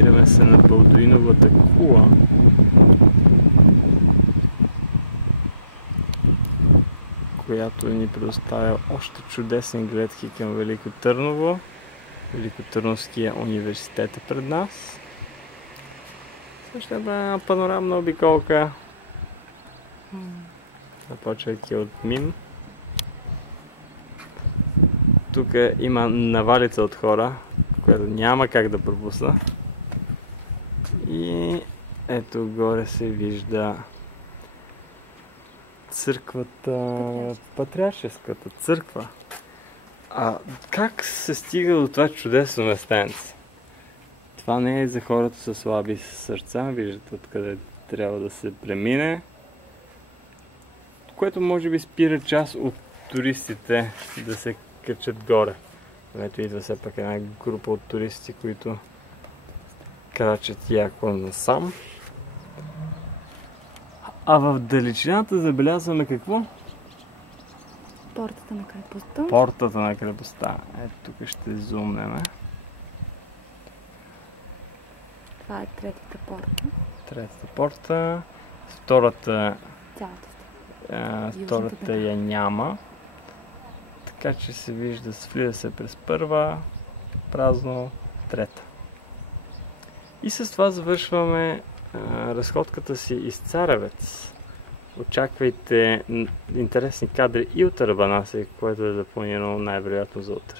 Намираме се на Балдуиновата кула. Която ни предоставя още чудесни гледки към Велико Търново. Великотърновския университет е пред нас. Също една панорамна обиколка. Започвайки от Мин. Тук има навалица от хора, която няма как да пропусна. И ето горе се вижда църквата, Патриаршеската църква. А как се стига до това чудесно местенце? Това не е за хората със слаби сърца, виждате откъде трябва да се премине. Което може би спира част от туристите да се качат горе. Ето идва все пак една група от туристи, които крачат яко насам. А в далечината забелязваме какво? Портата на крепостта. Портата на крепостта. Ето тук ще зумнем. Това е третата порта. Третата порта. Втората Цялата я няма. Така че се вижда, влиза се през първа, празно, трета. И с това завършваме разходката си из Царевец. Очаквайте интересни кадри и от Арбанаси, което е запланирано най-вероятно за утре.